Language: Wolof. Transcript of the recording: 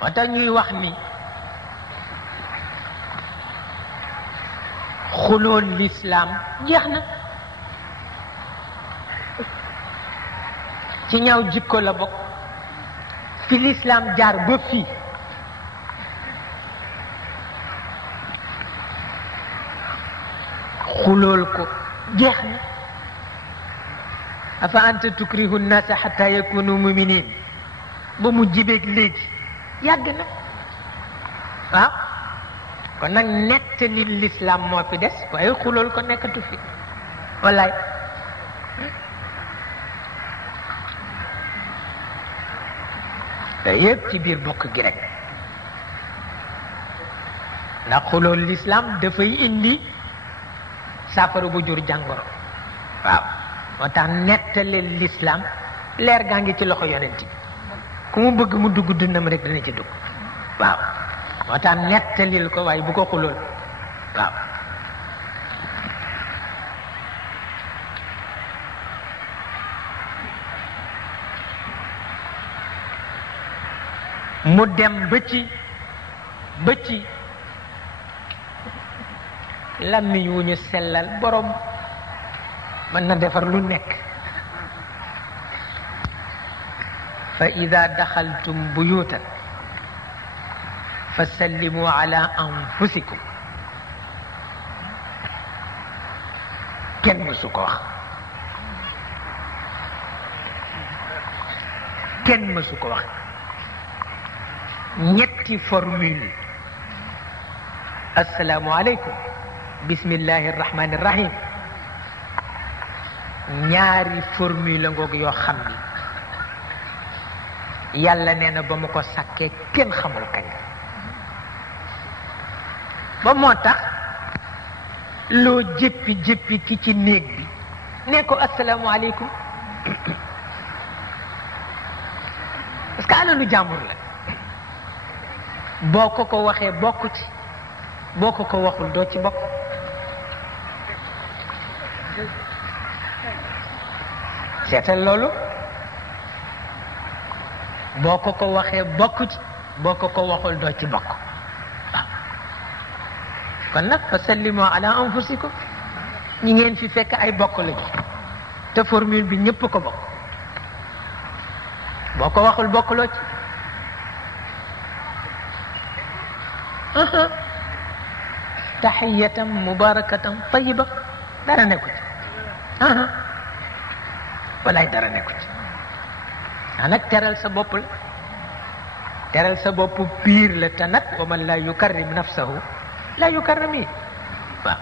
moo tax ñuy wax ni xuloo lislaam jeex na ci ñaaw jikko la bokk fi lislaam jaar ba fii xulool ko jeex na afa anta tukrihu nnaasa xatta yakunu muminin ba mu jibeeg léegi yàgg na waaw kon nag nettali lislaam moo fi des waaye xulool ko nekkatu fi wallaay te yëpp ci biir bokk gi rek ndax xulool lislaam dafay indi saafara bu jur jàngoro waaw moo tax nettali lislaam leer gaa ngi ci loxo yonent bi ku mu bëgg mu dugg dundam rek dana ci dugg waaw moo tax nettalil ko waaye bu ko xulool waaw mu dem ba ci làmmiñ wu ñu sellal borom mën na defar lu nekk fa ida daxaltum buyutan fa sallimu ala anfusikum kenn mësu ko wax kenn mësu ko wax ñetti formule assalaamu aleykum bismillahi irrahmani irrahim ñaari formule ngoog yoo xam ni yàlla nee na ba mu ko sàkkee kenn xamul kañ ba moo tax loo jëppi ki ci néeg bi ne ko assalaamu aleykum parce que alalu jàmbur la boo ko waxee bokk ci boo ko waxul doo ci bokk seetal loolu boo ko waxee bokk ci boo ko waxul doo ci bokk waaw kon nag fa sallimu ala anfusikum ñi ngeen fi fekk ay bokk lañu te formule bi ñëpp ko bokk boo ko waxul bokkuloo ci taxiyatan mubarakatan tayiba dara nekku ci walaay dara nekku ci nag teral sa bopp la teral sa bopp piir la te nag wa man la yukarrim nafsahu la yukarrami waaw